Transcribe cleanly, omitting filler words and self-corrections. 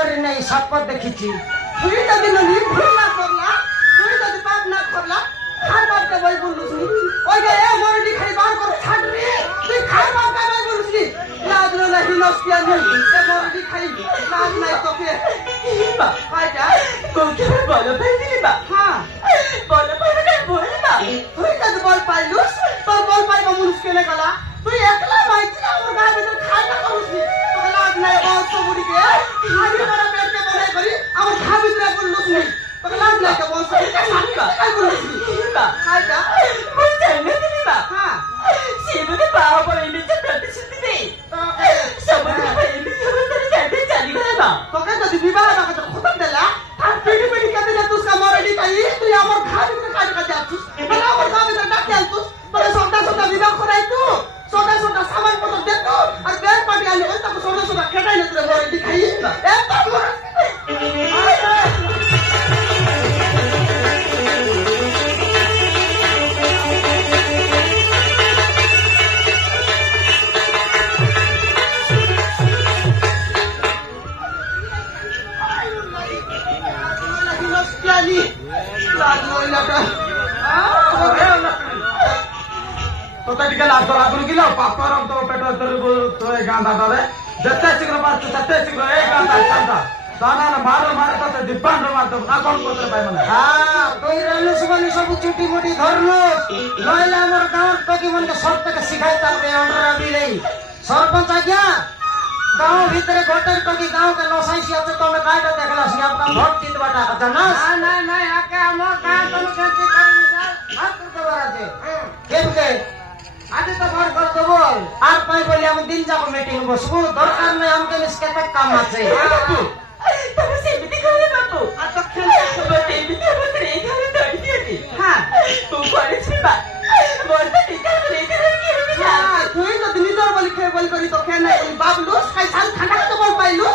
করি নাই সাপত দেখিছি তুই যদি ননি ভুল না করলা তুই যদি পাপ না করলা খাই বাপকে বই বললুস নি ওই যে এ মরডি খাই বার করে ছাড় রে তুই খাই বাপকে বই বললুস নি লাজ না হিনস কি আমি এ মরডি খাই লাজ নাই তোকে বা আইটা তোকে বলো ভাই দিলি বা হ্যাঁ বলো ভাই বল না তুই যদি বল পাইলুস তোর বল পাইবা মুনুস কেনে গলা তুই একলা মাইছি না আমার গায়ে ভিতর খাইটা করুস নি তোকে লাজ নাই বাস তো বুড়িকে আজ বড় পেটকে বড়াই করি আমার ঘা ভিতরে করলুস নি তোকে লাজ নাই কে বল সাকা কাই করলুস নি বা খাইটা বল চাই না দিলি বা হ্যাঁ সেবনে বাবা বলে নিচে প্রতিশ্রুতি দে সবনে ভাই নিচে তোর চাইতে চালি গলা না তোকে যদি বিবাহ না করতে খতম দেলা আর পেড়ি পেড়ি কেটে যা তুই মরডি কাই তুই আমার ঘা ভিতরে কাটে কাটে আসছিস মানে আমার ঘা ভিতরে ডাকে আসছিস তোরে সন্তা সন্তা বিবাহ করাই তু छोटा छोटा सामान पत्र देखो और बैंक पार्टी आने वाले तब छोटा छोटा खेटा ही तेरे बोल दिखाई ए बाबू ଟିକେ ଲାଗ ଆଗରୁ କିଲୋ ପାପରମ ତ ପେଟ ତ ଏ ଗାଁଟା ରେ ଯେତେ ଶୀଘ୍ର ପାରୁଛୁ ସେତେ ଶୀଘ୍ର ଏ ଗାଁଟା ଚାନ୍ଦା ଦାନା ମାର ମାର ତତେ ଦିବାଣ୍ଡ ମାର ନା କଣ ପତ୍ର ପାଇ ମାନେ ହଁ তুই রলুস বলি সব চুটি মুটি ধরলুস নইলে আমার গাঁর টকি মনকে সবটাকে শিখাই তারবে অন্ডরা বিলেই সরপঞ্চ আজ্ঞা गांव भीतर गोटे टकी गांव के नसाइसी আছে তো আমরা কাইটা দেখলাছি আপকা ভোট জিতবাটা জানা না না আকে আমার গাঁ কোন খেতে করি স্যার হাত করতে বাড়াতে কেমকে আজে তো ভোট কর দেব আর পাই বলি আমি দিন যাব মিটিং বসবো দরকার নাই আমকে নিষ্কেতে কাম আছে তবে সেমিতি করে বাপু আর তো খেলতে হবে সেমিতি আমাদের এই ঘরে দড়ি দিয়েছি হ্যাঁ তুই করেছিস বা বলতে টিকা বলে করে কি হবে তুই তো নিজের বলি খেয়ে বলি করি তো খেয়ে নাই বলি বাবলু খাই সাল ঠান্ডা তো বল পাইলু